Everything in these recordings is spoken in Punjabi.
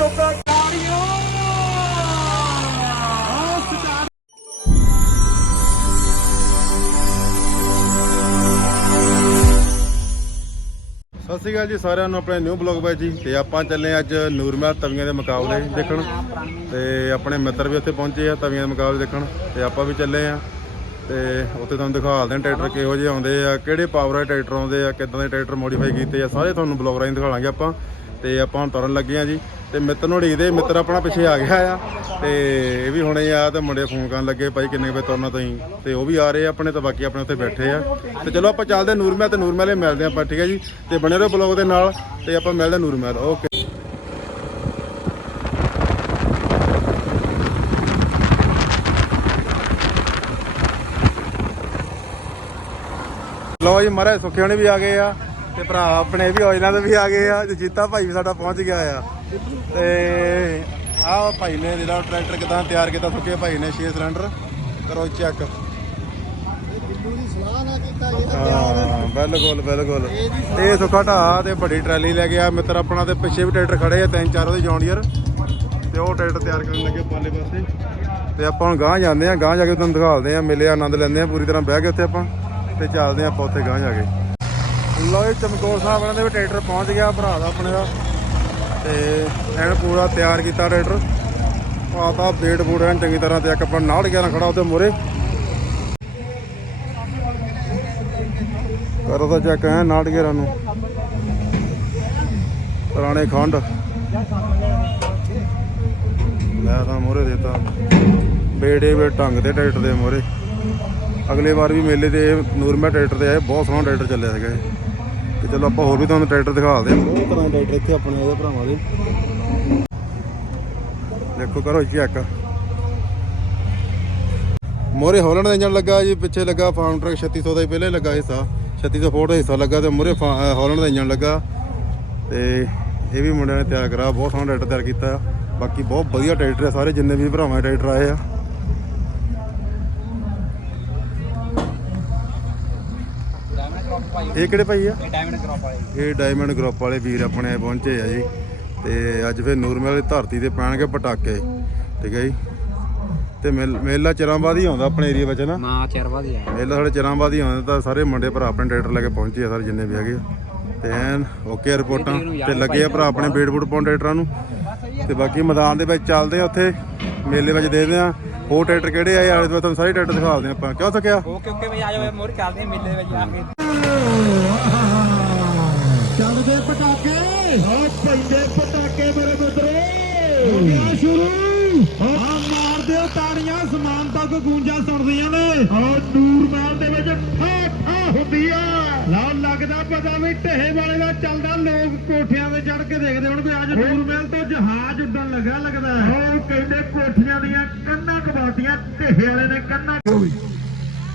ਚੋਕਾ ਸਤਿ ਸ਼੍ਰੀ ਅਕਾਲ ਜੀ ਸਾਰਿਆਂ ਨੂੰ, ਆਪਣੇ ਨਿਊ ਬਲੌਗ ਬਾਈ ਜੀ, ਤੇ ਆਪਾਂ ਚੱਲੇ ਅੱਜ ਨੂਰਮਹਿਲ ਤਵੀਆਂ ਦੇ ਮੁਕਾਬਲੇ ਦੇਖਣ। ਤੇ ਆਪਣੇ ਮਿੱਤਰ ਵੀ ਉੱਥੇ ਪਹੁੰਚੇ ਆ ਤਵੀਆਂ ਦੇ ਮੁਕਾਬਲੇ ਦੇਖਣ, ਤੇ ਆਪਾਂ ਵੀ ਚੱਲੇ ਆ ਤੇ ਉੱਥੇ ਤੁਹਾਨੂੰ ਦਿਖਾਲਦੇ ਆ ਟਰੈਕਟਰ ਕਿਹੋ ਜਿਹੇ ਆਉਂਦੇ ਆ, ਕਿਹੜੇ ਪਾਵਰ ਵਾਲੇ ਟਰੈਕਟਰ ਆਉਂਦੇ ਆ, ਕਿੱਦਾਂ ਦੇ ਟਰੈਕਟਰ ਮੋਡੀਫਾਈ ਕੀਤੇ ਆ, ਸਾਰੇ ਤੁਹਾਨੂੰ ਬਲੌਗ ਰਾਹੀਂ ਦਿਖਾਵਾਂਗੇ ਆਪਾਂ। ਤੇ ਆਪਾਂ ਹੁਣ ਤੁਰਨ ਲੱਗੇ ਆ ਜੀ। ਤੇ ਮਿੱਤਰ ਨੂੰ ਉਡੀਕਦੇ ਮਿੱਤਰ ਆਪਣਾ ਪਿੱਛੇ ਆ ਗਿਆ ਆ। ਤੇ ਇਹ ਵੀ ਹੁਣੇ ਆ ਤੇ ਮੁੰਡੇ ਫੋਨ ਕਰਨ ਲੱਗੇ ਭਾਈ ਕਿੰਨੇ ਵਜੇ ਤੁਰਨਾ ਤੁਸੀਂ? ਤੇ ਉਹ ਵੀ ਆ ਰਹੇ ਆ ਆਪਣੇ ਤੇ ਬਾਕੀ ਆਪਣੇ ਉੱਥੇ ਬੈਠੇ ਆ। ਤੇ ਚਲੋ ਆਪਾਂ ਚੱਲਦੇ ਆ ਨੂਰਮਹਿਲ ਤੇ ਨੂਰਮਹਿਲੇ ਮਿਲਦੇ ਆ ਆਪਾਂ, ਠੀਕ ਹੈ ਜੀ। ਤੇ ਬਣੇ ਰਹੋ ਬਲੌਗ ਦੇ ਨਾਲ ਤੇ ਆਪਾਂ ਮਿਲਦੇ ਆ ਨੂਰਮਹਿਲ, ਓਕੇ। ਲੋ ਜੀ, ਮਹਾਰਾਜ ਸੁੱਖੇ ਹੋਣੇ ਵੀ ਆ ਗਏ ਆ। ਤੇ ਭਰਾ ਆਪਣੇ ਵੀ ਔਜਲਾਂ ਦੇ ਵੀ ਆ ਗਏ ਆ ਜੀਤਾ ਭਾਈ ਵੀ ਸਾਡਾ ਪਹੁੰਚ ਗਿਆ ਆ। ਤੇ ਆਹ ਭਾਈ ਨੇ ਜਿਹੜਾ ਟਰੈਕਟਰ ਕਿਦਾਂ ਤਿਆਰ ਕੀਤਾ, ਸੁੱਕੇ ਭਾਈ ਨੇ 6 ਸਿਲੰਡਰ, ਕਰੋ ਚੈੱਕ ਬਿਲਕੁਲ ਬਿਲਕੁਲ। ਇਹ ਸੁੱਖਾ ਢਾ ਤੇ ਵੱਡੀ ਟਰਾਲੀ ਲੈ ਗਿਆ ਮਿੱਤਰ ਆਪਣਾ ਤੇ ਪਿੱਛੇ ਵੀ ਟਰੈਕਟਰ ਖੜੇ ਆ, ਤਿੰਨ ਚਾਰ ਉਹਦੇ ਜੌਂਡੀਅਰ ਤੇ ਉਹ ਟਰੈਕਟਰ ਤਿਆਰ ਕਰਨ ਲੱਗੇ ਪਾਲੇ ਪਾਸੇ। ਤੇ ਆਪਾਂ ਹੁਣ ਗਾਂਹ ਜਾਂਦੇ ਆ, ਗਾਂਹ ਜਾ ਕੇ ਤੁਹਾਨੂੰ ਦਿਖਾਲਦੇ ਆ, ਮਿਲੇ ਆਨੰਦ ਲੈਂਦੇ ਆ, ਪੂਰੀ ਤਰ੍ਹਾਂ ਬਹਿ ਕੇ ਉੱਥੇ ਆਪਾਂ, ਤੇ ਚੱਲਦੇ ਆ ਆਪਾਂ ਉੱਥੇ ਗਾਂਹ ਜਾ ਕੇ। ਲਓ ਇਹ ਚਮਕੌਰ ਸਾਹਿਬ ਇਹਨਾਂ ਦੇ ਵੀ ਟਰੈਕਟਰ ਪਹੁੰਚ ਗਿਆ, ਭਰਾ ਦਾ ਆਪਣੇ ਦਾ। ਤੇ ਐਨ ਪੂਰਾ ਤਿਆਰ ਕੀਤਾ ਟਰੈਕਟਰ। ਆਤਾ ਬੇਟ ਬੂਟ ਐਨ ਚੰਗੀ ਤਰ੍ਹਾਂ ਤੇ ਇੱਕ ਆਪਣਾ ਨਾਲ ਗਿਆ ਖੜਾ ਉੱਥੇ ਮੋਰੇ ਕਰੋ ਤਾਂ ਚੈੱਕ ਹੈ ਨਾਟ ਗੇਰਾਂ ਨੂੰ ਪੁਰਾਣੇ ਖੰਡ। ਮੈਂ ਤਾਂ ਮੋਰੇ ਦੇਤਾ। ਬੇੜੇ ਵੇ ਢੰਗ ਦੇ ਟਰੈਕਟਰ ਦੇ ਮੋਰੇ ਅਗਲੇ ਵਾਰ ਵੀ ਮੇਲੇ ਤੇ ਨੂਰਮਾ ਟਰੈਕਟਰ ਤੇ ਆਏ, ਬਹੁਤ ਸੋਹਣਾ ਟਰੈਕਟਰ ਚੱਲਿਆ ਸੀਗਾ ਇਹ। ਤੇ ਚਲੋ ਆਪਾਂ ਹੋਰ ਵੀ ਤੁਹਾਨੂੰ ਟਰੈਕਟਰ ਦਿਖਾਉਂਦੇ ਹਾਂ। ਬਹੁਤ ਤਰ੍ਹਾਂ ਦੇ ਟਰੈਕਟਰ ਇੱਥੇ ਆਪਣੇ ਇਹਦੇ ਭਰਾਵਾਂ ਦੇ। ਦੇਖੋ ਕਰੋ ਚੈੱਕ ਮੋਰੇ ਹਾਲੈਂਡ ਦਾ ਇੰਜਨ ਲੱਗਾ ਜੀ ਪਿੱਛੇ ਲੱਗਾ ਫਾਰਮ ਟਰੱਕ 3600 ਦਾ ਹੀ ਪਹਿਲੇ ਲੱਗਾ ਹਿੱਸਾ। 3600 ਫੋਟ ਦਾ ਹਿੱਸਾ ਲੱਗਾ ਤੇ ਮੋਰੇ ਹਾਲੈਂਡ ਦਾ ਇੰਜਨ ਲੱਗਾ। ਤੇ ਇਹ ਵੀ ਮੁੰਡਿਆਂ ਨੇ ਤਿਆਰ ਕਰਾ ਬਹੁਤ ਸੋਹਣਾ ਟਰੈਕਟਰ ਤਿਆਰ ਕੀਤਾ। ਬਾਕੀ ਬਹੁਤ ਵਧੀਆ ਟਰੈਕਟਰ ਆ ਸਾਰੇ ਜਿੰਨੇ ਵੀ ਭਰਾਵਾਂ ਦੇ ਟਰੈਕਟਰ ਆਏ ਆ। ਇਹ ਕਿਹੜੇ ਭਾਈ ਆ? ਡਾਇਮੰਡ ਕ੍ਰੌਪ ਵਾਲੇ ਇਹ ਡਾਇਮੰਡ ਗਰੁੱਪ ਵਾਲੇ ਵੀਰ ਆਪਣੇ ਪਹੁੰਚੇ ਆ ਜੀ। ਤੇ ਅੱਜ ਫਿਰ ਨੂਰਮਹਿਲ ਦੀ ਧਰਤੀ ਤੇ ਪੈਣਗੇ ਪਟਾਕੇ। ਠੀਕ ਹੈ ਜੀ। ਤੇ ਮੇਲ- ਚਿਰਾਂ ਬਾਅਦ ਹੀ ਆਉਂਦਾ ਆਪਣੇ ਏਰੀਆ ਵਿੱਚ ਨਾ। ਮਾਂ ਚਰਵਾ ਦੀ ਆ ਮੇਲਾ ਸਾਡੇ ਚਿਰਾਂ ਬਾਅਦ ਹੀ ਆਉਂਦਾ ਤਾਂ ਸਾਰੇ ਮੁੰਡੇ ਭਰਾ ਆਪਣੇ ਟਰੈਕਟਰ ਲੈ ਕੇ ਪਹੁੰਚੇ ਆ ਸਾਰੇ ਜਿੰਨੇ ਵੀ ਹੈਗੇ। ਤੇ ਐਨ ਓਕੇ ਰਿਪੋਰਟਾਂ। ਤੇ ਲੱਗੇ ਆ ਭਰਾ ਆਪਣੇ ਬੇਟ ਬੂਟ ਪਾਉਣ ਟਰੈਕਟਰਾਂ ਨੂੰ। ਤੇ ਬਾਕੀ ਮੈਦਾਨ ਦੇ ਵਿੱਚ ਚੱਲਦੇ ਆ ਉੱਥੇ। ਮੇਲੇ ਵਿੱਚ ਦੇਖਦੇ ਆ। ਹੋਰ ਟਰੈਕਟਰ ਕਿਹੜੇ ਆ? ਯਾਰ ਤੁਹਾਨੂੰ ਸਾਰੇ ਟਰੈਕਟਰ ਦਿਖਾਉਂਦੇ ਆ ਆਪਾਂ। ਕਿਉਂ ਸਕਿਆ ਓਕੇ ਓਕੇ ਬਈ ਆ ਜਾਓ ਮੋਰ ਚੱਲਦੇ ਆ ਮੇਲੇ ਵਿੱਚ ਆ ਕੇ। ਚੱਲਦੇ ਪਟਾਕੇ। ਹਾਂ ਪੈਂਦੇ ਪਟਾਕੇ ਮੇਰੇ ਮਿੱਤਰੋ ਹੋ ਗਿਆ ਸ਼ੁਰੂ। ਹਾਂ ਮਾਰ ਦਿਓ ਤਾੜੀਆਂ ਸਮਾਨ ਤੱਕ ਗੂੰਜਾਂ ਸੁਣਦੀਆਂ ਨੇ। ਹਾਂ ਨੂਰ ਮਹਿਲ ਦੇ ਵਿੱਚ ਠਾ ਠਾ ਹੁੰਦੀ ਆ। ਲਾ ਲੱਗਦਾ ਪਤਾ ਵੀ ਢਹੇ ਵਾਲੇ ਦਾ ਚੱਲਦਾ ਲੋਕ ਕੋਠਿਆਂ ਤੇ ਚੜ ਕੇ ਦੇਖਦੇ ਹੁਣ ਵੀ ਅੱਜ ਨੂਰ ਮਹਿਲ ਤੋਂ ਜਹਾਜ਼ ਉੱਡਣ ਲੱਗਾ ਲੱਗਦਾ ਹਾਂ। ਕਹਿੰਦੇ ਕੋਠੀਆਂ ਦੀਆਂ ਕੰਨਾਂ ਕਬਾਟੀਆਂ ਢਹੇ ਵਾਲੇ ਨੇ ਕੰਨਾਂ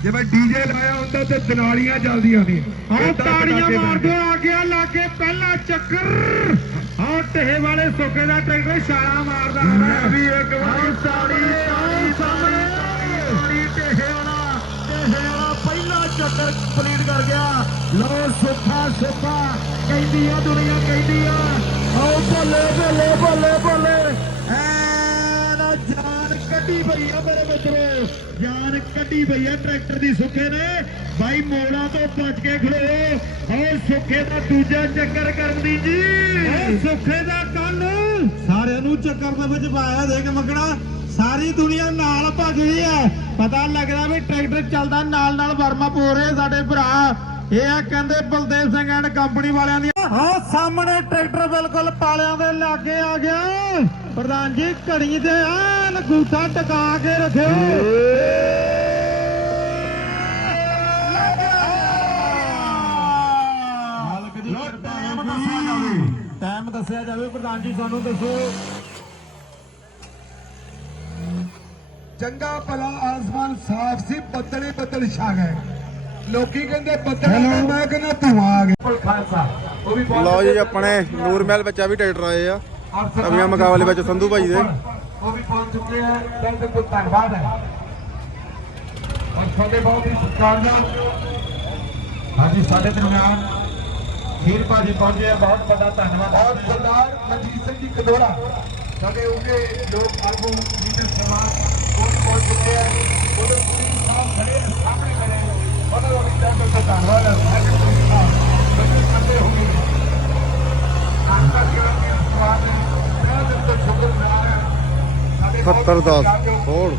ਜਿਵੇਂ ਡੀਜੇ ਲਾਇਆ ਹੁੰਦਾ ਤੇ ਦਿਨਾਲੀਆਂ ਚੱਲਦੀਆਂ ਨੇ। ਹਾਂ ਤਾੜੀਆਂ ਮਾਰਦੇ ਆ ਗਿਆ ਲਾਗੇ ਪਹਿਲਾ ਚੱਕਰ। ਹਾਂ ਢੇ ਵਾਲੇ ਸੁੱਕੇ ਦਾ ਟਰੈਕਟਰ ਛਾਲਾ ਮਾਰਦਾ ਮੈਂ ਵੀ ਇੱਕ ਵਾਰ ਤਾੜੀ ਤਾੜੀ ਸਾਹਮਣੇ ਤਾੜੀ ਢੇ ਵਾਲਾ ਢੇ ਵਾਲਾ ਪਹਿਲਾ ਚੱਕਰ ਕੰਪਲੀਟ ਕਰ ਗਿਆ। ਲਓ ਸੁੱਖਾ ਸੁੱਖਾ। ਕਹਿੰਦੀ ਆ ਦੁਨੀਆ ਕਹਿੰਦੀ ਆ। ਆਓ ਭੋਲੇ ਭੋਲੇ ਭੋਲੇ ਭੋਲੇ। ਕੱਢੀ ਪਈ ਆ ਮੇਰੇ ਮਿੱਤਰੋ। ਜਾਨ ਕੱਢੀ ਪਈ ਆ ਟਰੈਕਟਰ ਦੀ ਸੁੱਖੇ ਨੇ। ਬਾਈ ਮੋੜਾਂ ਤੋਂ ਬਚ ਕੇ ਖੜੋ। ਆਓ ਸੁੱਖੇ ਦਾ ਦੂਜਾ ਚੱਕਰ ਕਰਨ ਦੀ ਜੀ। ਓ ਸੁੱਖੇ ਦਾ ਕੰਨ। ਸਾਰਿਆਂ ਨੂੰ ਚੱਕਰ ਦੇ ਵਿੱਚ ਪਾਇਆ, ਦੇਖ ਮੱਗਣਾ। ਸਾਰੀ ਦੁਨੀਆ ਨਾਲ ਭੱਜ ਰਹੀ ਹੈ ਪਤਾ ਲੱਗਦਾ ਵੀ ਟਰੈਕਟਰ ਚੱਲਦਾ ਨਾਲ ਨਾਲ ਵਰਮਾ ਹੋ ਰਹੇ ਸਾਡੇ ਭਰਾ। ਇਹ ਆ ਕਹਿੰਦੇ ਬਲਦੇਵ ਸਿੰਘ ਐਂਡ ਕੰਪਨੀ ਵਾਲਿਆਂ ਦੀ ਹਾਂ ਸਾਹਮਣੇ ਟਰੈਕਟਰ ਬਿਲਕੁਲ ਪਾਲਿਆਂ ਦੇ ਲਾਗੇ ਆ ਗਿਆ। ਪ੍ਰਧਾਨ ਜੀ ਘੜੀ ਤੇ ਐਨ ਗੂਠਾ ਟਕਾ ਕੇ ਰੱਖਿਓ। ਟਾਈਮ ਦੱਸਿਆ ਜਾਵੇ। ਟਾਈਮ ਦੱਸਿਆ ਜਾਵੇ ਪ੍ਰਧਾਨ ਜੀ ਸਾਨੂੰ ਦੱਸੋ। ਚੰਗਾ ਭਲਾ ਆਸਮਾਨ ਸਾਫ਼ ਸੀ ਬੱਦਲੇ ਬੱਦਲ ਛਾ ਗਏ। ਲੋਕੀ ਕਹਿੰਦੇ ਬੱਦਲ ਆ ਗਏ, ਮੈਂ ਕਹਿੰਦਾ ਧੂਆਂ ਆ ਗਿਆ। ਖਾਲਸਾ ਉਹ ਵੀ ਲਓ ਜੀ ਆਪਣੇ ਨੂਰਮਹਿਲ ਵਿੱਚ ਆ ਵੀ ਟਰੈਕਟਰ ਆਏ ਆ। ਤਵੀਆਂ ਮੁਕਾਬਲੇ ਵਿੱਚ ਸੰਧੂ ਭਾਈ ਦੇ। ਉਹ ਵੀ ਪਹੁੰਚ ਚੁੱਕੇ ਹੈ ਦੇ ਕੋਈ ਧੰਨਵਾਦ ਹੈ। ਔਰ ਤੁਹਾਡੇ ਬਹੁਤ ਹੀ ਸਤਿਕਾਰਯੋਗ ਹਾਂਜੀ ਸਾਡੇ ਦਰਮਿਆਨ ਖੀਰ ਭਾਜੀ ਪਹੁੰਚੇ ਆ। ਬਹੁਤ ਵੱਡਾ ਧੰਨਵਾਦ। ਔਰ ਸਰਦਾਰ ਮਨਜੀਤ ਸਿੰਘ ਜੀ ਕਦੋਰਾ। ਸਾਡੇ ਉਹਦੇ ਲੋਕ ਆਗੂ ਲੀਡਰ ਸਮਾਜ ਕੋਲ ਪਹੁੰਚ ਚੁੱਕੇ ਆ। ਉਹਦੇ ਪੂਰੀ ਸਾਹਿਬ ਖੜੇ ਨੇ ਸਾਹਮਣੇ ਖੜੇ ਨੇ ਉਹਨਾਂ ਦਾ ਵੀ ਬਹੁਤ ਬਹੁਤ ਧੰਨਵਾਦ ਹੈ। ਸਾਡੇ ਪੂਰੀ ਸਾਹਿਬ ਬੱਚੇ ਕਰਦੇ ਹੋਗੇ ਆਂਕਾ ਜਿਹੜਾ ਕਿ ਸਵਾਦ ਹੈ ਬਹੁਤ ਬਹੁਤ ਸ਼ੁਕਰਗੁਜ਼ਾਰ ਹੈ ਸਾਡੇ ਬਹੁਤ 70 ਦਸ, ਪੰਜਾਬ ਦੇ ਹੋਰ।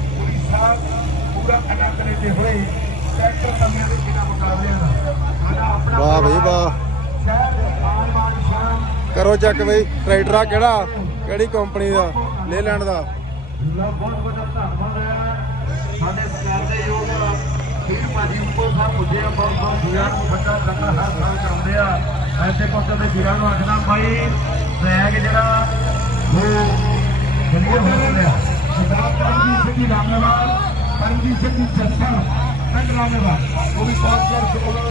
ਪੂਰਾ ਆਨੰਦ ਲੈਂਦੇ ਹੋਏ ਟਰੈਕਟਰ ਸਮੇਂ ਦੇ ਬਿਨਾਂ ਮੁਕਾਬਲਿਆਂ ਦਾ ਵਾਹ ਬਈ ਵਾਹ। ਕਰੋ ਚੱਕ ਬਈ ਟਰੈਕਟਰ ਆ ਕਿਹੜਾ? ਕਿਹੜੀ ਕੰਪਨੀ ਦਾ? ਲੈ ਲੈਣ ਦਾ। ਲਾ ਬਹੁਤ ਧੰਨਵਾਦ। ਸਾਡੇ ਸਟਾਰ ਦੇ ਯੋਗ ਖੀਰ ਭਾਜੀ ਉੱਪਰ ਸਾਹਿਬ ਪੁੱਜੇ ਆ ਬਹੁਤ ਬਹੁਤ ਵੀਰਾਂ ਨੂੰ ਵੱਡਾ ਲੰਗਰ ਹਰ ਸਾਲ ਕਰਾਉਂਦੇ ਆ ਐਸੇ ਪੱਤਰ ਦੇ ਵੀਰਾਂ ਨੂੰ ਆਖਣਾ ਭਾਈ ਬੈਗ ਜਿਹੜਾ ਪਿੰਡ ਰਾਮੇਵਾਲ ਉਹ ਵੀ ਉਹਨਾਂ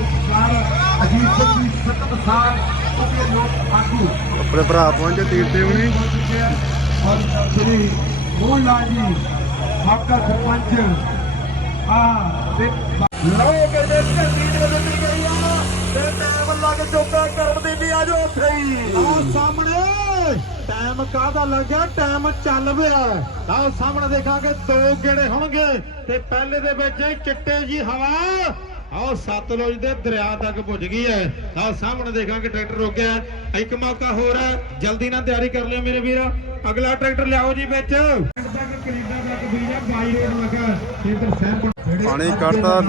ਅਜੀਤ ਸਿੰਘ ਸਾਲ ਲੋਕ ਆਗੂ ਆਪਣੇ ਭਰਾ ਪਹੁੰਚੇ ਤੀਰ ਤੇ ਆ ਔਰ ਸ੍ਰੀ ਮੋਹਨ ਲਾਲ ਜੀ ਸਾਬਕਾ ਸਰਪੰਚ ਆ ਤੇ ਲਓ ਕਹਿੰਦੇ ਧਰਤੀ ਦੇ ਦਿੱਤੀ ਗਈ ਆ ਤੇ ਟਾਈਮ ਲੱਗ ਚੁੱਕਾ ਕਰਨ ਦੀ ਵੀ ਆਜੋ ਉੱਥੇ ਹੀ। ਆਹ ਸਾਹਮਣੇ ਟਾਈਮ ਕਾਹਦਾ ਲੱਗਿਆ? ਟਾਈਮ ਚੱਲ ਪਿਆ। ਆਹ ਸਾਹਮਣੇ ਦੇਖਾਂਗੇ, ਦੋ ਗੇੜੇ ਹੋਣਗੇ ਤੇ ਪਹਿਲੇ ਦੇ ਵਿੱਚ ਚਿੱਟੇ ਜੀ ਹਵਾ। ਆਹ ਸਤਲੁਜ ਦੇ ਦਰਿਆ ਤੱਕ ਪੁੱਜ ਗਈ ਹੈ। ਆਹ ਸਾਹਮਣੇ ਦੇਖਾਂਗੇ, ਟਰੈਕਟਰ ਰੁਕਿਆ ਇੱਕ ਮੌਕਾ ਹੋਰ ਹੈ। ਜਲਦੀ ਨਾਲ ਤਿਆਰੀ ਕਰ ਲਿਓ ਮੇਰੇ ਵੀਰ। ਅਗਲਾ ਟਰੈਕਟਰ ਲਿਆਓ ਜੀ ਵਿੱਚ। ਪਾਣੀ ਕੱਢਤਾ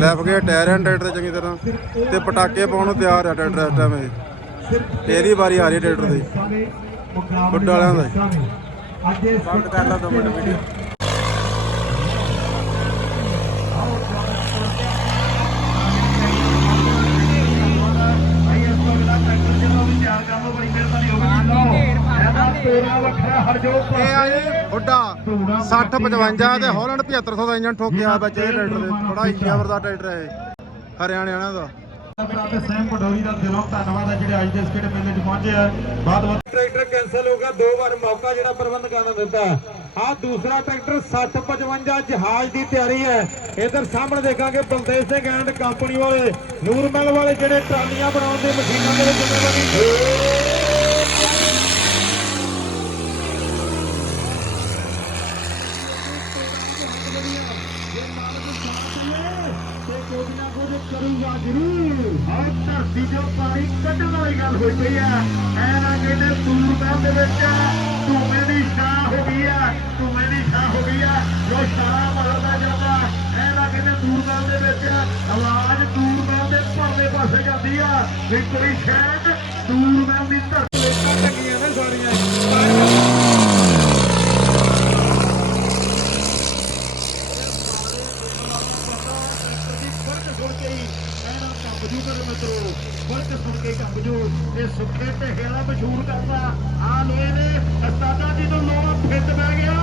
ਲੈਫ ਗਏ ਟਾਇਰ ਐਂਡ ਟਰੈਕਟਰ ਚੰਗੀ ਤਰ੍ਹਾਂ। ਤੇ ਪਟਾਕੇ ਪਾਉਣ ਨੂੰ ਤਿਆਰ ਆ ਟਰੈਕਟਰ ਇਸ ਟਾਈਮ ਇਹ। ਇਹਦੀ ਵਾਰੀ ਆ ਰਹੀ ਟਰੈਕਟਰ ਦੀ। ਬੁੱਢਾ ਵਾਲਿਆਂ ਦਾ ਬੰਦ ਕਰ ਲਾ ਦੋ ਮਿੰਟ ਵੀਡੀਓ। ਇਹ ਆ ਜੀ ਬੁੱਢਾ 60 55 ਤੇ ਹਾਲੈਂਡ 7500 ਦਾ ਇੰਜਨ ਠੋਕਿਆ ਵਿੱਚ ਇਹ ਟਰੈਕਟਰ ਦੇ ਹੀ ਜ਼ਬਰਦਸਤ ਟਰੈਕਟਰ ਹੈ ਹਰਿਆਣੇ ਵਾਲਿਆਂ ਦਾ। ਤੇ ਸੈਮ ਪਟੋਰੀ ਦਾ ਦਿਲੋਂ ਧੰਨਵਾਦ ਹੈ, ਜਿਹੜੇ ਅੱਜ ਦੇ ਇਸ ਕਿਹੜੇ ਮੇਲੇ 'ਚ ਪਹੁੰਚੇ ਆ। ਬਾਅਦ ਵਿੱਚ ਟਰੈਕਟਰ ਕੈਨਸਲ ਹੋ ਗਿਆ, ਦੋ ਵਾਰ ਮੌਕਾ ਜਿਹੜਾ ਪ੍ਰਬੰਧਕਾਂ ਨੇ ਦਿੱਤਾ। ਆ ਦੂਸਰਾ ਟਰੈਕਟਰ 6055 ਜਹਾਜ਼ ਦੀ ਤਿਆਰੀ ਹੈ। ਇਧਰ ਸਾਹਮਣੇ ਦੇਖਾਂਗੇ ਬਲਦੇਵ ਸਿੰਘ ਐਂਡ ਕੰਪਨੀ ਵਾਲੇ ਨੂਰਮਲ ਵਾਲੇ ਜਿਹੜੇ ਟਰਾਲੀਆਂ ਬਣਾਉਣ ਦੇ ਮਸ਼ੀਨਾਂ ਦੇ ਜ਼ਿੰਮੇਵਾਰੀ ਤੇ ਕੁਝ ਨਾ ਕੁਝ ਕਰੂਗਾ ਜ਼ਰੂਰ। ਔਰ ਧਰਤੀ ਜੋ ਪਾਣੀ ਕੱਢਣ ਵਾਲੀ ਗੱਲ ਹੋਈ ਪਈ ਆ ਐ ਨਾ ਕਹਿੰਦੇ ਦੂਰ ਸਾਹਿਬ ਦੇ ਵਿੱਚ ਧੂਮੇ ਦੀ ਛਾਂ ਹੋ ਗਈ ਆ ਧੂਮੇ ਦੀ ਛਾਂ ਹੋ ਗਈ ਆ ਜੋ ਛਾਂ ਮਾਰਦਾ ਜਾਂਦਾ, ਐ ਨਾ ਕਹਿੰਦੇ ਦੂਰ ਸਾਹਿਬ ਦੇ ਵਿੱਚ ਆਵਾਜ਼ ਦੂਰ ਸਾਹਿਬ ਦੇ ਪਰਲੇ ਪਾਸੇ ਜਾਂਦੀ ਆ। ਵੀ ਕੋਈ ਸ਼ਾਇਦ ਦੂਰ ਸਾਹਿਬ ਦੀ ਧਰਤੀ ਲੇਟਾਂ ਟੰਗੀਆਂ ਨੇ ਸਾਰੀਆਂ ਫ਼ਰਕ ਸੁਣ ਕੇ ਹੀ ਕਹਿਣਾ ਕੰਮ ਜੂ ਕਰ ਮਿੱਤਰੋ ਫ਼ਰਕ ਸੁਣ ਕੇ ਕੰਮ ਜੂ ਇਹ ਸੁੱਖੇ ਤੇ ਹੇਲਾ ਮਸ਼ਹੂਰ ਕਰਦਾ। ਆ ਲੋਏ ਨੇ ਅਸਤਾਦਾ ਜੀ ਨੂੰ ਲੋਹਾ ਫਿੱਟ ਪੈ ਗਿਆ।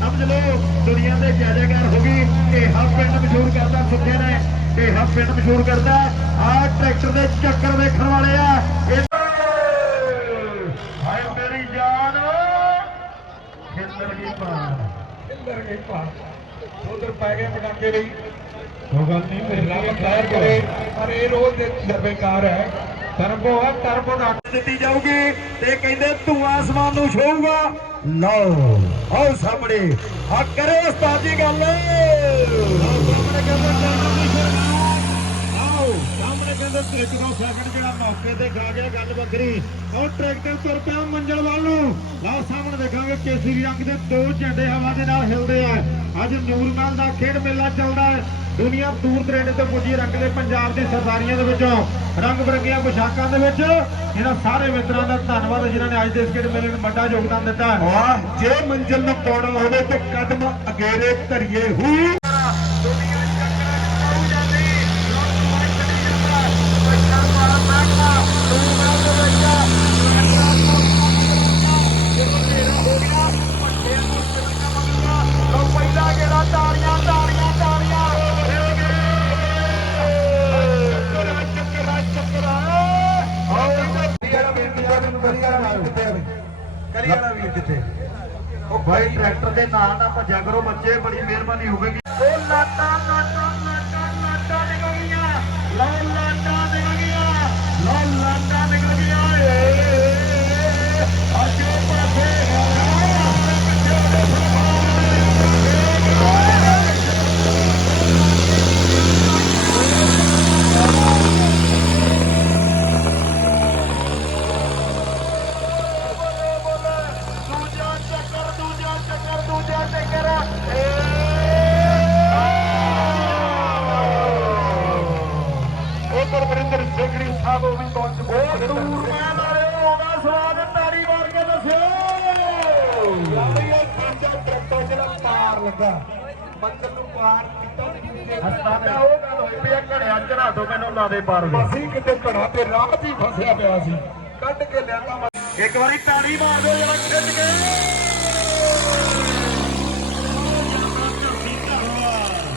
ਸਮਝ ਲਓ, ਦੁਨੀਆ ਦੇ ਜੈ ਹੋ ਗਈ ਇਹ ਹਰ ਪਿੰਡ ਮਸ਼ਹੂਰ ਕਰਦਾ, ਸੁੱਖੇ ਨੇ ਇਹ ਹਰ ਪਿੰਡ ਮਸ਼ਹੂਰ ਕਰਦਾ। ਆ ਟਰੈਕਟਰ ਦੇ ਚੱਕਰ ਵੇਖਣ ਵਾਲੇ ਆ। ਹਾਏ ਮੇਰੀ ਜਾਨ। ਖਿੱਲਰ ਗਈ ਪਾਰ। ਖਿੱਲਰ ਗਈ ਪਾਰ। ਉਧਰ ਪੈ ਗਏ ਪਟਾਕੇ ਲਈ। ਪਰ ਇਹ ਰੋਜ਼ ਦੇ ਸਰਬੇਕਾਰ ਹੈ। ਟਰਬੋ ਹੈ ਟਰਬੋ ਡੱਟ ਦਿੱਤੀ ਜਾਊਗੀ ਤੇ ਕਹਿੰਦੇ ਧੂਆਂ ਆਸਮਾਨ ਨੂੰ ਛੋਊਗਾ। ਲਓ ਆਓ ਸਾਹਮਣੇ। ਆ ਕਰੇ ਉਸਤਾਦ ਜੀ ਗੱਲ। ਸਾਹਮਣੇ ਕਹਿੰਦੇ ਟਰਬੋ ਦੀ ਸ਼ੁਰੂਆਤ ਸਾਹਮਣੇ ਕਹਿੰਦੇ ਤ੍ਰਿਕਨੋ ਸੈਕਿੰਡ ਜਿਹੜਾ ਮੌਕੇ ਤੇ ਖਾ ਗਿਆ ਗੱਲ ਵੱਖਰੀ। ਉਹ ਟਰੈਕਟਰ ਤੁਰ ਪਿਆ ਮੰਜ਼ਲ ਵੱਲ ਨੂੰ। ਲਓ ਸਾਹਮਣੇ ਦੇਖਾਂਗੇ ਕੇਸਰੀ ਰੰਗ ਦੇ ਦੋ ਝੰਡੇ ਹਵਾ ਦੇ ਨਾਲ ਹਿਲਦੇ ਆ। ਅੱਜ ਨੂਰਮਹਿਲ ਦਾ ਖੇਡ ਮੇਲਾ ਚੱਲਦਾ ਹੈ। ਦੁਨੀਆ ਦੂਰ ਦਰੇਡੇ ਤੋਂ ਪੁੱਜੀ ਰੰਗ ਦੇ ਪੰਜਾਬ ਦੀ ਸਰਦਾਰੀਆਂ ਦੇ ਵਿੱਚੋਂ। ਰੰਗ ਬਰੰਗੀਆਂ ਪੋਸ਼ਾਕਾਂ ਦੇ ਵਿੱਚ। ਇਹਨਾਂ ਸਾਰੇ ਮਿੱਤਰਾਂ ਦਾ ਧੰਨਵਾਦ ਹੈ ਜਿਨ੍ਹਾਂ ਨੇ ਅੱਜ ਦੇ ਇਸ ਖੇਡ ਮੇਲੇ ਨੂੰ ਵੱਡਾ ਯੋਗਦਾਨ ਦਿੱਤਾ ਵਾਹ, ਜੇ ਮੰਜ਼ਿਲ ਨੂੰ ਪਾਉਣਾ ਹੋਵੇ ਤੇ ਕਦਮ ਅਗੇਰੇ ਧਰੀਏ ਹੂ ਦੁਨੀਆ ਚੱਕਰਾਂ ਚ ਪਾਉ ਜਾਂਦੀ ਲੋਕ ਮਾਰ ਚੜੀ ਜਾਂਦਾ ਪੈਸਾ ਮਾਰ ਮਾਰਨਾ ਨੂਰਮਹਿਲ ਦੇ ਵਿੱਚ ਜਦੋਂ ਤੇਰਾ ਹੋ ਗਿਆ ਵੱਡੇ ਨੂੰ ਚੱਲਣਾ ਮੰਗਣਾ ਲਓ ਪਹਿਲਾ ਗੇੜਾ ਤਾੜੀਆਂ ਤਾੜੀਆਂ ਤਾੜੀਆਂ ਚੱਕਰਾ ਚੱਕਰਾ ਚੱਕਰਾ ਆਓ ਕਲੀਅਰ ਵੀਰ ਕਿੱਥੇ ਮੈਨੂੰ ਕਲੀਅਰ ਨਾਲ ਕਿੱਥੇ ਆ ਕਲੀਅਰ ਵੀਰ ਕਿੱਥੇ ਉਹ ਭਾਈ ਟਰੈਕਟਰ ਦੇ ਨਾਲ ਨਾ ਭੱਜਿਆ ਕਰੋ ਬੱਚੇ ਬੜੀ ਮਿਹਰਬਾਨੀ ਹੋਵੇਗੀ। ਉਹ ਲਾਟਾਂ ਲਾਟਾਂ ਲਾ ਦੇ ਪਾਰ ਅਸੀਂ ਕਿਤੇ ਘੜਾ ਤੇ ਰਾਹ ਹੀ ਫਸਿਆ ਪਿਆ ਸੀ। ਕੱਢ ਕੇ ਲਿਆਂਦਾ। ਇੱਕ ਵਾਰੀ ਤਾੜੀ ਮਾਰ ਦਿਓ ਜਰਾ ਖਿੱਚ ਕੇ।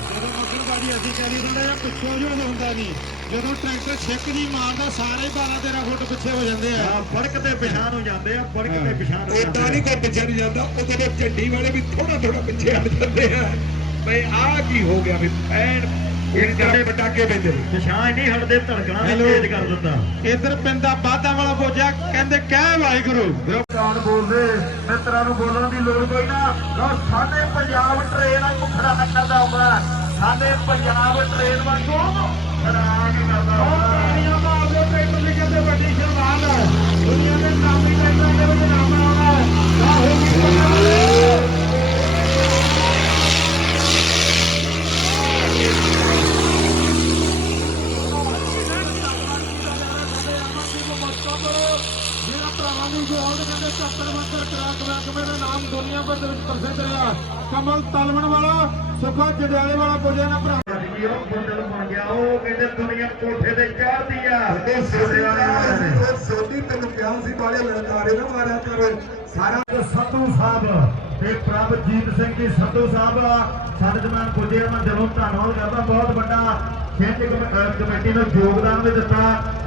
ਜਦੋਂ ਮੱਕੜਬਾਜੀ ਅਸੀਂ ਕਹਿੰਦੇ ਥੋੜਾ ਜਿਹਾ ਪਿੱਛੋਂ ਜੋ ਹੁੰਦਾ ਨਹੀਂ। ਜਦੋਂ ਟਰੈਕਟਰ ਛਿੱਕ ਨਹੀਂ ਮਾਰਦਾ ਸਾਰੇ 12 13 ਫੁੱਟ ਪਿੱਛੇ ਹੋ ਜਾਂਦੇ ਆ। ਫੜਕ ਤੇ ਪਛਾਣ ਹੋ ਜਾਂਦੇ ਆ ਫੜਕ ਤੇ ਪਛਾਣ ਏਦਾਂ ਨਹੀਂ ਕੋਈ ਪਿੱਛੇ ਨਹੀਂ ਜਾਂਦਾ ਉਹ ਜਿਹੜੇ ਝੰਡੀ ਵਾਲੇ ਵੀ ਥੋੜਾ ਥੋੜਾ ਪਿੱਛੇ ਹਟ ਜਾਂਦੇ ਆ। ਬਈ ਆਹ ਕੀ ਹੋ ਗਿਆ ਵੀ ਐਨ ਇਹ ਜਿਹੜੇ ਪਟਾਕੇ ਵੱਜਦੇ ਪਛਾਣ ਨਹੀਂ ਹਟਦੇ ਧੜਕਣਾ ਵੀ. ਤੇਜ਼ ਕਰ ਦਿੰਦਾ ਇਧਰ ਪਿੰਦਾ ਬਾਦਾ ਵਾਲਾ ਬੋਝਾ ਕਹਿੰਦੇ ਕਹਿ ਵਾਹਿਗੁਰੂ। ਕੌਣ ਬੋਲਦੇ? ਮਿੱਤਰਾਂ ਨੂੰ ਬੋਲਣ ਦੀ ਲੋੜ ਕੋਈ ਨਾ। ਲਓ ਸਾਡੇ ਪੰਜਾਬ ਟ੍ਰੇਨ ਵਾਂਗੂ ਖੜਾ ਕਰਦਾ ਹੁੰਦਾ। ਸਾਡੇ ਪੰਜਾਬ ਟ੍ਰੇਨ ਵਾਂਗੂ ਖੜਾ ਕਰਦਾ ਹੁੰਦਾ। ਦੁਨੀਆ ਦੇ ਨਾਮੀ ਟਰੈਕਟਰਾਂ ਦੇ ਵਿੱਚ ਨਾਮ ਆਉਣਾ ਹੈ ਆਹ ਹੋ ਗਈ ਪੱਕਾ ਮੇਰਾ ਭਰਾਵਾਂ ਨੂੰ ਗੋਲਡ ਕਹਿੰਦੇ ਚੱਕਰ ਮੰਤਰ ਕਰਾਕ ਮਹਿਕਮੇ ਦਾ ਨਾਮ ਦੁਨੀਆ ਭਰ ਦੇ ਵਿੱਚ ਪ੍ਰਸਿੱਧ ਰਿਹਾ ਕਮਲ ਤਲਵਣ ਵਾਲਾ ਸੁਖਾ ਜੜਿਆਲੇ ਵਾਲਾ ਪੁੱਜਿਆ ਨਾ ਭਰਾ ਜੀ ਉਹ ਬੰਦਲ ਬਣ ਗਿਆ ਉਹ ਕਹਿੰਦੇ ਦੁਨੀਆ ਕੋਠੇ ਤੇ ਚੜ੍ਹਦੀ ਆ ਉਹ ਸੋਦੀ ਤੈਨੂੰ ਕਿਹਾ ਸੀ ਬਾਲੇ ਲੜਕਾਰੇ ਨਾ ਮਾਰਿਆ ਕਰ ਸਾਰਾ ਸੱਤੂ ਸਾਹਿਬ ਤੇ ਪ੍ਰਭਜੀਤ ਸਿੰਘ ਜੀ ਸੱਤੂ ਸਾਹਿਬ ਸਾਡੇ ਦਰਮਿਆਨ ਪੁੱਜੇ ਮੈਂ ਦਿਲੋਂ ਧੰਨਵਾਦ ਕਰਦਾ ਬਹੁਤ ਵੱਡਾ ਖੇਡ ਕਮੇਟੀ ਨੂੰ ਯੋਗਦਾਨ ਵੀ ਦਿੱਤਾ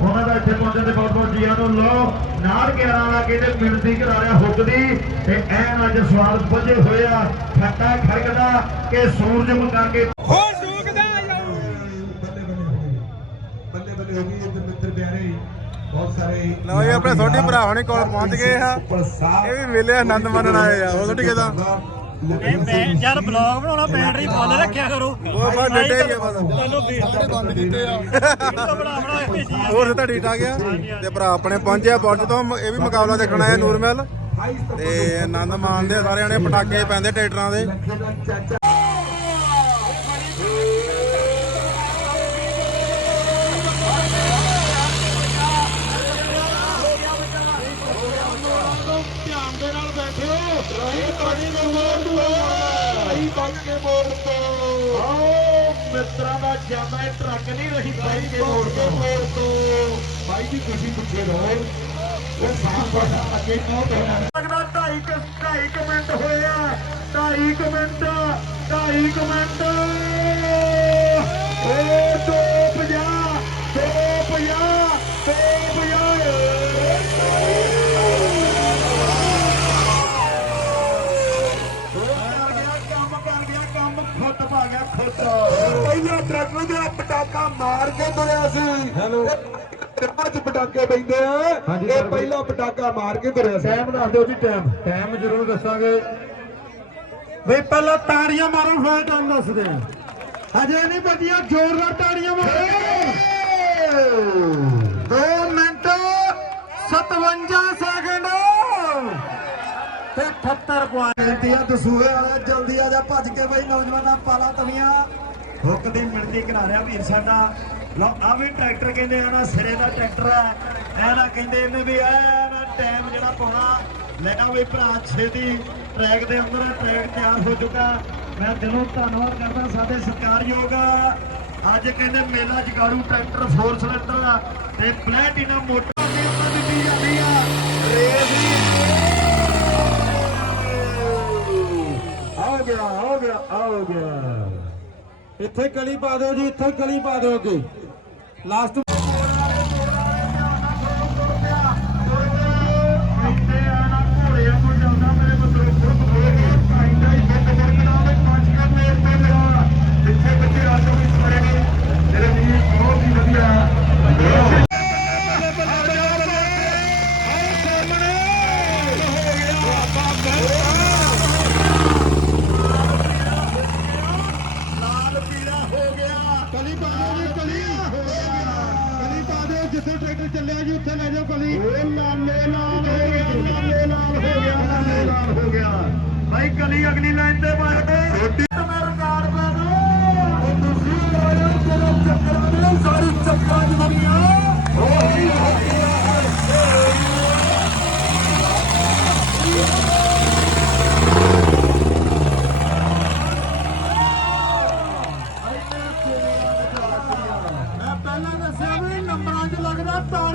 ਉਹਨਾਂ ਦਾ ਇੱਥੇ ਪਹੁੰਚਣ ਦੇ ਬਹੁਤ ਬਹੁਤ ਜੀਆਂ ਨੂੰ ਲੋ ਨਾਲ ਗਿਆਰਾਂ ਵਾਲਾ ਕਹਿੰਦੇ ਮਿਲਦੀ ਕਰਾ ਰਿਹਾ ਹੁੱਕ ਦੀ ਤੇ ਐਨ ਅੱਜ ਸਵਾਲ ਪੁੱਜੇ ਹੋਏ ਆ ਖੱਟਾ ਖੜਕਦਾ ਕਿ ਸੂਰਜ ਮੰਗਾ ਕੇ ਹੋ ਸੂਕਦਾ ਜਾਊ ਬੱਲੇ ਬੱਲੇ ਹੋ ਗਈ ਬੱਲੇ ਬੱਲੇ ਹੋ ਗਈ ਇੱਧਰ ਮਿੱਤਰ ਪਿਆਰੇ। ਬਹੁਤ ਸਾਰੇ ਲਓ ਜੀ ਆਪਣੇ ਛੋਟੇ ਭਰਾ ਹੁਣੇ ਕੋਲ ਪਹੁੰਚ ਗਏ ਆ। ਇਹ ਵੀ ਮੇਲੇ ਆਨੰਦ ਮਾਣਨ ਆਏ ਆ। ਉਹ ਛੋਟੀ ਕਿਦਾਂ? ਯਾਰ ਬਲੌਗ ਬਣਾਉਣਾ ਬੈਟਰੀ ਫੁੱਲ ਰੱਖਿਆ ਕਰੋ। ਉਹ ਬਾ ਡੱਡੇ ਹੀ ਆ ਬਸ। ਤੁਹਾਨੂੰ ਵੀਡੀਓ ਬੰਦ ਕੀਤੇ ਆ। ਬਣਾ ਬਣਾ ਭੇਜੀ ਹੋਰ ਗਿਆ। ਤੇ ਭਰਾ ਆਪਣੇ ਪਹੁੰਚਿਆ ਬੁਰਜ ਤੋਂ ਇਹ ਵੀ ਮੁਕਾਬਲਾ ਦੇਖਣ ਆਏ ਨੂਰਮਹਿਲ ਤੇ ਆਨੰਦ ਮਾਣਦੇ ਆ ਸਾਰੇ ਜਣੇ ਪਟਾਕੇ ਪੈਂਦੇ ਟਰੈਕਟਰਾਂ ਦੇ। ਨਾਲ ਬੈਠਿਓ ਮਿੱਤਰਾਂ ਦਾ ਜਾਮਾ ਟਰੱਕ ਨਹੀਂ ਰਹੀ ਬਾਈ ਕੇ ਮੋੜ ਤੋਂ ਮੋੜ ਤੋਂ ਭਾਈ ਜੀ, ਤੁਸੀਂ ਪਿੱਛੇ ਰਹੋ। ਲੱਗਦਾ ਢਾਈ ਕੁ ਢਾਈ ਕੁ ਮਿੰਟ ਹੋਏ ਆ ਢਾਈ ਕੁ ਮਿੰਟ ਢਾਈ ਕੁ ਮਿੰਟ ਓ ਦੋ ਪੰਜਾਹ ਦੋ ਪੰਜਾਹ ਦੋ ਪੰਜਾਹ ਕੰਮ ਕਰ ਗਿਆ ਕੰਮ ਖੁੱਟ ਪਾ ਗਿਆ ਖੁੱਟ ਪਹਿਲਾਂ ਟਰੈਕਟਰ ਦੇ ਪਟਾਕਾ ਮਾਰ ਕੇ ਤੁਰਿਆ ਸੀ ਹੈਲੋ ਅੱਜ ਪਟਾਕੇ ਪੈਂਦੇ ਆ। ਇਹ ਪਹਿਲਾਂ ਪਟਾਕਾ ਮਾਰ ਕੇ ਤੁਰਿਆ ਟਾਈਮ ਦੱਸ ਦਿਓ ਜੀ ਟਾਈਮ ਟਾਈਮ ਜ਼ਰੂਰ ਦੱਸਾਂਗੇ। ਵੀ ਪਹਿਲਾਂ ਤਾੜੀਆਂ ਮਾਰੋ ਫਿਰ ਟਾਈਮ ਦੱਸਦੇ ਆ। ਹਜੇ ਨਹੀਂ ਬੱਜੀਆਂ ਜ਼ੋਰਦਾਰ ਤਾੜੀਆਂ ਮਾਰੋ। 2 ਮਿੰਟ 57 ਸੈਕਿੰਡ ਤੇ 78 ਪੁਆਇੰਟ ਆ ਦਸੂਏ ਵਾਲਾ ਜਲਦੀ ਆ ਜਾ ਭੱਜ ਕੇ ਬਈ ਨੌਜਵਾਨਾਂ ਪਾਲਾ ਤਵੀਆਂ। ਹੁੱਕ ਦੀ ਮਿਣਤੀ ਕਰਾ ਰਿਹਾ ਵੀਰ ਸਾਡਾ। ਲਓ ਆ ਵੀ ਟਰੈਕਟਰ ਕਹਿੰਦੇ ਆ ਨਾ, ਸਿਰੇ ਦਾ ਟਰੈਕਟਰ ਹੈ ਇਹ ਕਹਿੰਦੇ ਇਹਨੇ ਵੀ ਆ ਨਾ ਟਾਈਮ ਜਿਹੜਾ ਪਾਉਣਾ। ਲੈ ਵੀ ਭਰਾ ਛੇਤੀ ਟਰੈਕ ਦੇ ਅੰਦਰ ਟਰੈਕ ਤਿਆਰ ਹੋ ਚੁੱਕਾ। ਮੈਂ ਦਿਲੋਂ ਧੰਨਵਾਦ ਕਰਦਾ ਸਾਡੇ ਸਤਿਕਾਰਯੋਗ। ਅੱਜ ਕਹਿੰਦੇ ਮੇਲਾ ਜਗਾੜੂ ਟਰੈਕਟਰ 4 ਸਿਲੰਡਰ ਦਾ ਤੇ ਪਲੈਟੀਨਮ ਮੋਟਰ ਦੀ ਉਹਨਾਂ ਦਿੱਤੀ ਜਾਂਦੀ ਆ। ਰੇਸ ਆ ਗਿਆ ਆ ਗਿਆ ਆ ਗਿਆ। ਇੱਥੇ ਕਲੀ ਪਾ ਦਿਓ ਜੀ ਇੱਥੇ ਕਲੀ ਪਾ ਦਿਓ ਜੀ ਲਾਸਟ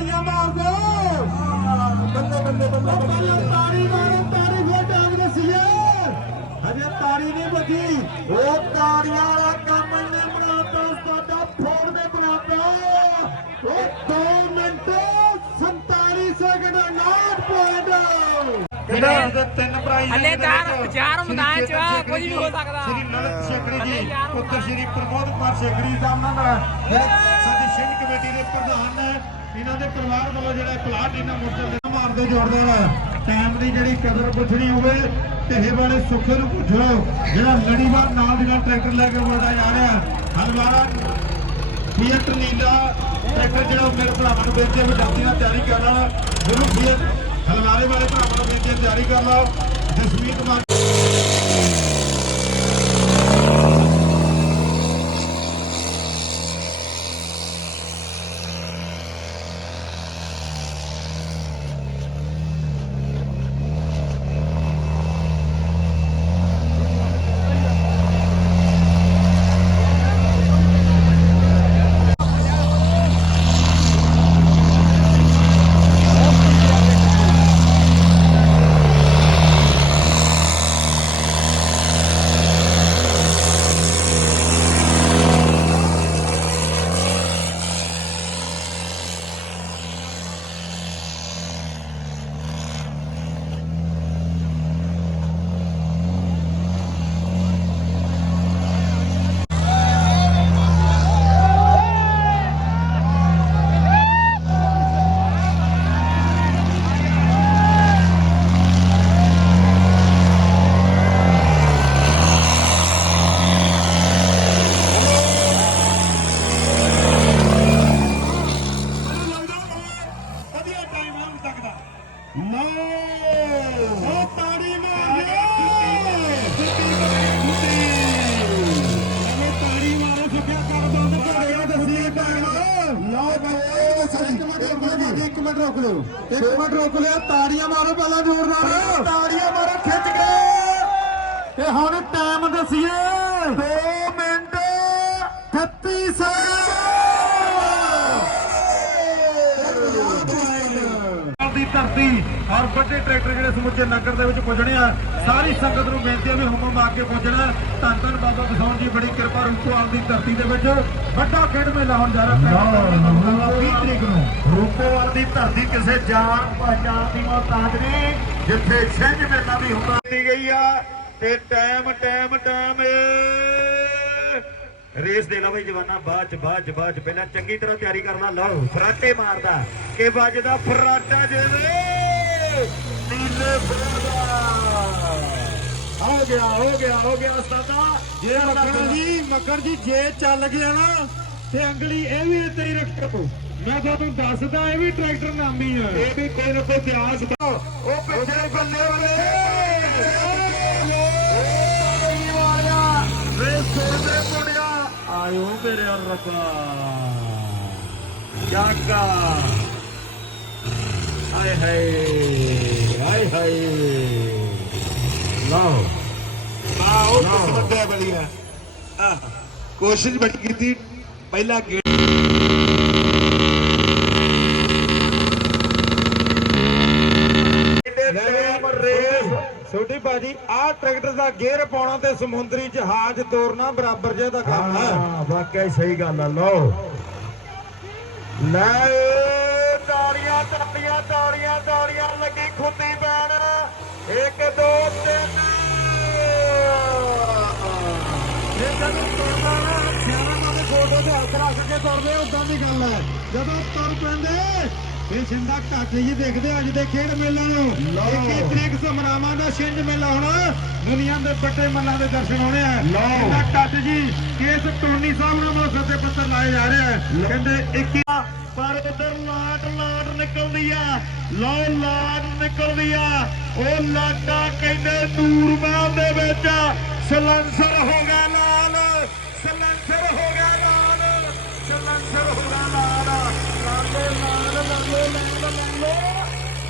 ਤਾੜੀਆਂ ਮਾਰ ਦਿਓ ਬੱਲੇ ਬੱਲੇ ਬੱਲੇ ਬੱਲੇ ਤਾੜੀ ਮਾਰੋ ਤਾੜੀ ਫੇਰ ਟਾਈਮ ਦੱਸੀਏ ਹਜੇ ਤਾੜੀ ਨਹੀਂ ਵੱਜੀ। ਉਹ ਤਾੜੀਆਂ ਵਾਲਾ ਕੰਮ ਇਹਨੇ ਬਣਾਤਾ ਸਾਡਾ ਫੋੜ ਦੇ ਬਣਾਤਾ। ਉਹ 2 ਮਿੰਟ 47 ਸੈਕਿੰਡ 9 ਪੁਆਇੰਟ ਜਿਹੜਾ ਦੇ ਤਿੰਨ ਪ੍ਰਾਈਜ਼ ਹਲੇ ਚਾਰ- ਚਾਰ ਮੈਦਾਨ 'ਚ ਆ, ਕੁਝ ਵੀ ਹੋ ਸਕਦਾ। ਸ੍ਰੀ ਲਲਿਤ ਸ਼ੇਖੜੀ ਜੀ ਪੁੱਤਰ ਸ੍ਰੀ ਪ੍ਰਮੋਦ ਕੁਮਾਰ ਸ਼ੇਖੜੀ ਸਾਹਿਬ ਨਾਲ ਸਾਡੀ ਸਿੰਘ ਕਮੇਟੀ ਦੇ ਪ੍ਰਧਾਨ ਨੇ ਇਹਨਾਂ ਦੇ ਪਰਿਵਾਰ ਵੱਲੋਂ ਜਿਹੜਾ ਪਲਾਟ ਇਹਨਾਂ ਮੋਟਰ ਮਾਰਦੇ ਜੋੜਦੇ ਨੇ ਟਾਈਮ ਦੀ ਜਿਹੜੀ ਕਦਰ ਪੁੱਛਣੀ ਹੋਵੇ ਢੇਹੇ ਵਾਲੇ ਸੁੱਖੇ ਨੂੰ ਪੁੱਛੋ। ਜਿਹੜਾ ਲੜੀਵਾਰ ਨਾਲ ਦੀ ਨਾਲ ਟਰੈਕਟਰ ਲੈ ਕੇ ਵੜਦਾ ਜਾ ਰਿਹਾ। ਹਲਵਾਰਾ ਫੀਅਟ ਨੀਲਾ ਟਰੈਕਟਰ ਜਿਹੜਾ ਮੇਰੇ ਭਰਾਵਾਂ ਨੂੰ ਵੇਚਦੇ ਵੀ ਜਲਦੀ ਨਾਲ ਤਿਆਰੀ ਕਰਨਾ ਗੁਰੂ ਫੀਅਟ ਹਲਵਾਰੇ ਵਾਲੇ ਭਰਾਵਾਂ ਨੂੰ ਵੇਚਦੇ ਤਿਆਰੀ ਕਰ ਲਓ ਜਸਮੀਤ ਮਾਨ ਵਧੀਆ ਟਾਈਮ ਲੰਘ ਸਕਦਾ ਨੋ ਉਹ ਤਾੜੀ ਮਾਰਿਓ ਨਵੇਂ ਤਾੜੀ ਮਾਰੋ ਸੁਖਿਆ ਕਰ ਬੰਦ ਘੜਿਆ ਦੱਸੀਏ ਟਾਈਮ ਲਓ ਬਾਈ ਇੱਕ ਮਿੰਟ ਰੁਕ ਲਓ ਇੱਕ ਮਿੰਟ ਰੁਕ ਲਓ ਇੱਕ ਮਿੰਟ ਰੁਕ ਲਿਆ ਤਾੜੀਆਂ ਮਾਰੋ ਪਹਿਲਾਂ ਜ਼ੋਰਦਾਰ ਤਾੜੀਆਂ ਮਾਰੋ ਖਿੱਚ ਕੇ। ਤੇ ਹੁਣ ਟਾਈਮ ਦੱਸੀਏ। 2 ਮਿੰਟ 36 ਸੈਕਿੰਡ। ਦੀ ਧਰਤੀ ਔਰ ਵੱਡੇ ਟਰੈਕਟਰ ਜਿਹੜੇ ਸਮੁੱਚੇ ਨਗਰ ਦੇ ਵਿੱਚ ਪੁੱਜਣੇ ਆ ਸਾਰੀ ਸੰਗਤ ਨੂੰ ਬੇਨਤੀ ਹੈ ਵੀ ਹੁਕਮ ਮਾਰ ਕੇ ਪੁੱਜਣਾ। ਧੰਨ ਧੰਨ ਬਾਬਾ ਬਸੌਣ ਜੀ ਬੜੀ ਕਿਰਪਾ ਰੂਪੋਵਾਲ ਦੀ ਧਰਤੀ ਦੇ ਵਿੱਚ। ਵੱਡਾ ਖੇਡ ਮੇਲਾ ਹੋਣ ਜਾ ਰਿਹਾ। ਹੈ 20 ਤਰੀਕ ਨੂੰ। ਰੂਪੋਵਾਲ ਦੀ ਧਰਤੀ ਕਿਸੇ ਜਾਣ ਪਛਾਣ ਦੀ ਮਹਤਾਜ ਨਹੀਂ, ਜਿੱਥੇ ਛਿੰਝ ਮੇਲਾ ਵੀ ਹੁੰਦਾ ਦੀ ਗਈ ਆ, ਤੇ ਟਾਈਮ ਟਾਈਮ ਟਾਈਮ ਰੇਸ ਦੇ ਲਾ ਬਈ ਜਵਾਨਾ, ਬਾਅਦ ਚ ਬਾਅਦ ਚ ਬਾਅਦ ਚ। ਪਹਿਲਾਂ ਚੰਗੀ ਤਰ੍ਹਾਂ ਤਿਆਰੀ ਕਰਨਾ, ਲਓ, ਫਰਾਟੇ ਮਾਰਦਾ। ਕਿ ਵੱਜਦਾ ਫਰਾਟਾ ਜਿਹਦੇ ਨੀਲੇ ਫਰਾਟਾ। ਹੋ ਗਿਆ ਹੋ ਗਿਆ ਹੋ ਗਿਆ ਉਸਤਾਦਾ। ਜੇ ਮੱਕੜ ਜੀ ਮੱਕੜ ਜੀ, ਜੇ ਚੱਲ ਗਿਆ ਨਾ, ਤੇ ਅੰਗਲੀ ਇਹ ਵੀ ਇੱਥੇ ਹੀ ਰੱਖੋ। ਮੈਂ ਤੁਹਾਨੂੰ ਦੱਸਦਾ ਇਹ ਵੀ ਟਰੈਕਟਰ ਨਾਮੀ ਆ। ਇਹ ਵੀ ਕੋਈ ਨਾ ਕੋਈ ਇਤਿਹਾਸ ਉਹ ਪਿੱਛੇ ਬੱਲੇ ਬੱਲੇ। ਵੇ ਸੋਨੇ ਮੁੰਡਿਆ ਆਇਓ ਮੇਰੇ ਰੱਬਾ। ਜਾਗਾ। ਹਾਏ ਹਾਏ ਹਾਏ ਹਾਏ। ਲਓ। ਆਓ ਕਿਸਮਤ ਹੈ ਬੜੀ ਹੈ ਆਹ, ਕੋਸ਼ਿਸ਼ ਬੜੀ ਕੀਤੀ ਪਹਿਲਾ ਗੇੜ ਛੋਟੀ ਬਾਜੀ ਆਹ ਟਰੈਕਟਰ ਦਾ ਗੇਅਰ ਪਾਉਣਾ ਤੇ ਸਮੁੰਦਰੀ ਜਹਾਜ਼ ਤੋਰਨਾ ਬਰਾਬਰ ਜੇ ਦਾ ਕੰਮ ਹੈ। ਹਾਂ ਵਾਕਿਆ ਸਹੀ ਗੱਲ ਆ ਲਓ। ਲੈ ਏ, ਤਾੜੀਆਂ ਤਾੜੀਆਂ ਤਾੜੀਆਂ ਲੱਗੀ ਖੁੱਦੀ ਪੈਣ। 1 2 3 ਜਦੋਂ ਤੁਰਦਾ ਨਾ ਸਿਆਣਾ ਦੇ ਫੋਟੋ ਤੇ ਹੱਥ ਰੱਖ ਕੇ ਤੁਰਦੇ ਉਦਾਂ ਦੀ ਗੱਲ ਹੈ। ਜਦੋਂ ਤੁਰ ਪੈਂਦੇ ਇਹ ਸਿੰਦਾ ਘੱਟ ਹੀ ਦੇਖਦੇ ਅੱਜ ਦੇ ਖੇਡ ਮੇਲਾ ਨੂੰ। 21 ਤਰੀਕ ਸਮਰਾਵਾਂ ਦਾ ਛਿੰਝ ਮੇਲਾ ਹੋਣਾ। ਦੁਨੀਆ ਦੇ ਵੱਡੇ ਮੱਲਾਂ ਦੇ ਦਰਸ਼ਨ ਹੋਣੇ ਆ। ਇਹਦਾ ਕੱਟ ਜੀ। ਕੇਸ ਟੋਨੀ ਸਾਹਿਬ ਨੂੰ ਮੋਸਰ ਦੇ ਪੱਤਰ ਲਾਏ ਜਾ ਰਹੇ ਆ। ਕਹਿੰਦੇ 21 ਪਰ ਉਧਰ ਲਾਟ ਲਾਟ ਨਿਕਲਦੀ ਆ। ਲੋ ਲਾਟ ਨਿਕਲਦੀ ਆ। ਉਹ ਲਾਟਾ ਕਹਿੰਦੇ ਨੂਰ ਮਹਿਲ ਦੇ ਵਿੱਚ। ਸਲੈਂਸਰ ਹੋ ਗਿਆ ਲਾਲ। ਸਲੈਂਸਰ ਹੋ ਗਿਆ ਲਾਲ। ਸਲੈਂਸਰ ਹੋ ਗਿਆ ਲਾਲ। ਲਾਲੇ ਲਾਲ। ਲੱਲੋ ਲਾਲ ਲੱਲੋ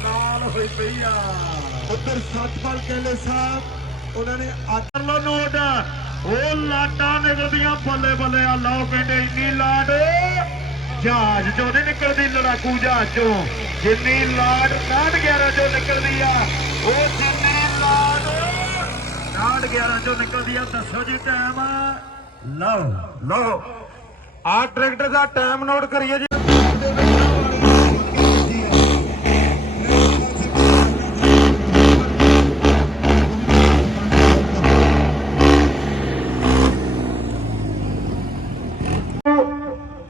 ਲਾਲ ਹੋਈ ਪਈ ਆ ਉਧਰ ਸਤਪਾਲ ਕਹਿੰਦੇ ਸਾਹਿਬ ਉਹਨਾਂ ਨੇ ਆਦਰ ਲੋ ਨੋਟ ਉਹ ਲਾਟਾਂ ਨਿਕਲਦੀਆਂ ਬੱਲੇ ਬੱਲੇ ਆ ਲਓ ਕਹਿੰਦੇ ਇੰਨੀ ਲਾਟ ਜਹਾਜ਼ ਚੋਂ ਨਹੀਂ ਨਿਕਲਦੀ ਲੜਾਕੂ ਜਹਾਜ਼ ਚੋਂ ਜਿੰਨੀ ਲਾਡ 11 ਚੋਂ ਨਿਕਲਦੀ ਆ ਉਹ ਜਿੰਨੀ ਲਾਡ 11 ਚੋਂ ਨਿਕਲਦੀ ਆ ਦੱਸੋ ਜੀ ਟਾਈਮ ਲਓ ਲਓ ਆ ਟਰੈਕਟਰ ਦਾ ਟਾਈਮ ਨੋਟ ਕਰੀਏ ਜੀ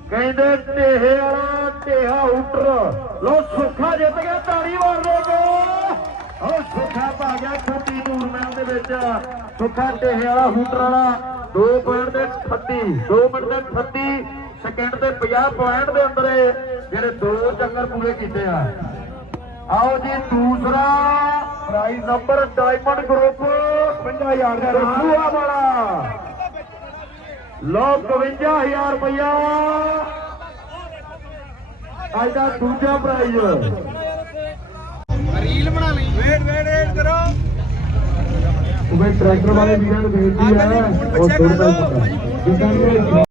ਕਹਿੰਦੇ ਢੇਹੇ ਵਾਲਾ ਢੇਹਾ ਲੋ ਸੁੱਖਾ ਜਿੱਤ ਗਿਆ ਤਾੜੀ ਮਾਰ ਦੇ ਉਹ ਸੁੱਖਾ ਪਾ ਗਿਆ ਖੱਤੀ ਟੂਰਨਾਮੈਂਟ ਦੇ ਵਿੱਚ। ਸੁੱਖਾ ਢੇਹੇ ਵਾਲਾ ਹੂਟਰ ਵਾਲਾ 2 ਪੁਆਇੰਟ ਦੇ 38 2 ਮਿੰਟ ਦੇ 38 ਸਕਿੰਟ ਤੇ 50 ਪੁਆਇੰਟ ਦੇ ਅੰਦਰ ਜਿਹੜੇ ਦੋ ਚੱਕਰ ਪੂਰੇ ਕੀਤੇ ਆ। ਆਓ ਜੀ, ਦੂਸਰਾ ਪ੍ਰਾਈਜ਼ ਨੰਬਰ ਡਾਇਮੰਡ ਗਰੁੱਪ 50000 ਦਾ ਰਸੂਆ ਵਾਲਾ। ਲੋ 51000 ਰੁਪਇਆ ਅੱਜ ਦਾ ਦੂਜਾ ਪ੍ਰਾਈਜ਼ ਰੀਲ ਬਣਾ ਲਈ। ਵੇਟ ਵੇਟ ਵੇਟ ਕਰੋ। ਉਹ ਟਰੈਕਟਰ ਵਾਲੇ ਵੀਰਾਂ ਨੂੰ ਬੇਨਤੀ ਹੈ ਉਹ ਥੋੜਾ ਜਿੱਦਾਂ